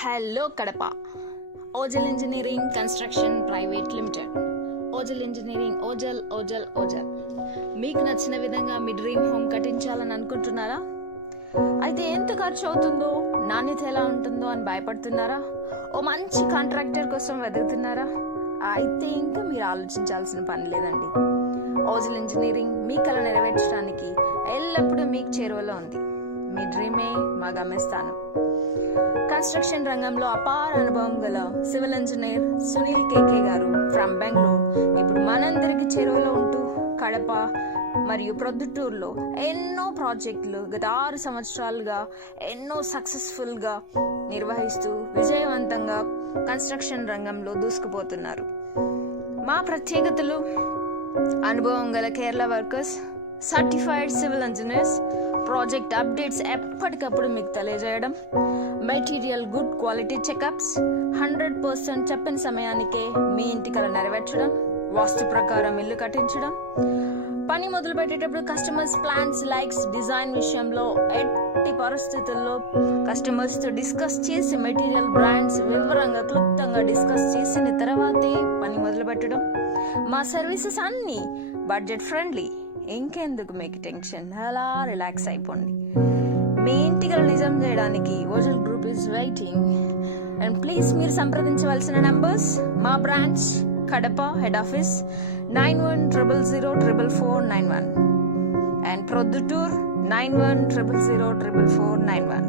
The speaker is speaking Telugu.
Hello Kadapa. Ojal engineering construction private limited. Ojal engineering Ojal. మీకు నచ్చిన విధంగా మీ డ్రీమ్ హోమ్ కట్టించాలని అనుకుంటున్నారా? అయితే ఎంత ఖర్చు అవుతుందో, నాణ్యత ఎలా ఉంటుందో అని భయపడుతున్నారా? ఓ మంచి కాంట్రాక్టర్ కోసం వెతుకుతున్నారా? అయితే ఇంకా మీరు ఆలోచించాల్సిన పని లేదండి. ఓజల్ ఇంజనీరింగ్ మీ కళ నెరవేర్చడానికి ఎల్లప్పుడూ మీకు చేరువలో ఉంది. మీ డ్రీమే మా గమ్యస్థానం. కన్స్ట్రక్షన్ రంగంలో అపార అనుభవం గల సివిల్ ఇంజనీర్ సునీల్ కేకే గారు ఫ్రమ్ బెంగళూరు ఇప్పుడు మనందరికి చేరువలో ఉంటూ కడప మరియు ప్రొద్దుటూరులో ఎన్నో ప్రాజెక్టులు గత 6 సంవత్సరాలుగా ఎన్నో సక్సెస్ఫుల్గా నిర్వహిస్తూ విజయవంతంగా కన్స్ట్రక్షన్ రంగంలో దూసుకుపోతున్నారు. మా ప్రత్యేకతలు: అనుభవం గల Kerala workers, certified civil engineers, project updates ఎప్పటికప్పుడు మీకు తెలియజేయడం, మెటీరియల్ గుడ్ క్వాలిటీ చెకప్స్, 100% చెప్పిన సమయానికే మీ ఇంటి కల నెరవేర్చడం, వాస్తు ప్రకారం ఇల్లు కట్టించడం, పని మొదలు పెట్టేటప్పుడు కస్టమర్స్ ప్లాన్స్, లైక్స్, డిజైన్ విషయంలో ఎట్టి పరిస్థితుల్లో కస్టమర్స్తో డిస్కస్ చేసి మెటీరియల్ బ్రాండ్స్ వివరంగా క్లుప్తంగా డిస్కస్ చేసిన తర్వాతే పని మొదలు పెట్టడం. మా సర్వీసెస్ అన్నీ బడ్జెట్ ఫ్రెండ్లీ. ఇంకెందుకు మీకు టెన్షన్, అలా రిలాక్స్ అయిపోండి. మీ ఇంటికలు నిజం చేయడానికి Ojal group is waiting. And please మీరు సంప్రదించవలసిన నంబర్స్: మా branch Kadapa head office 9100044491 and Proddatur 9100044491.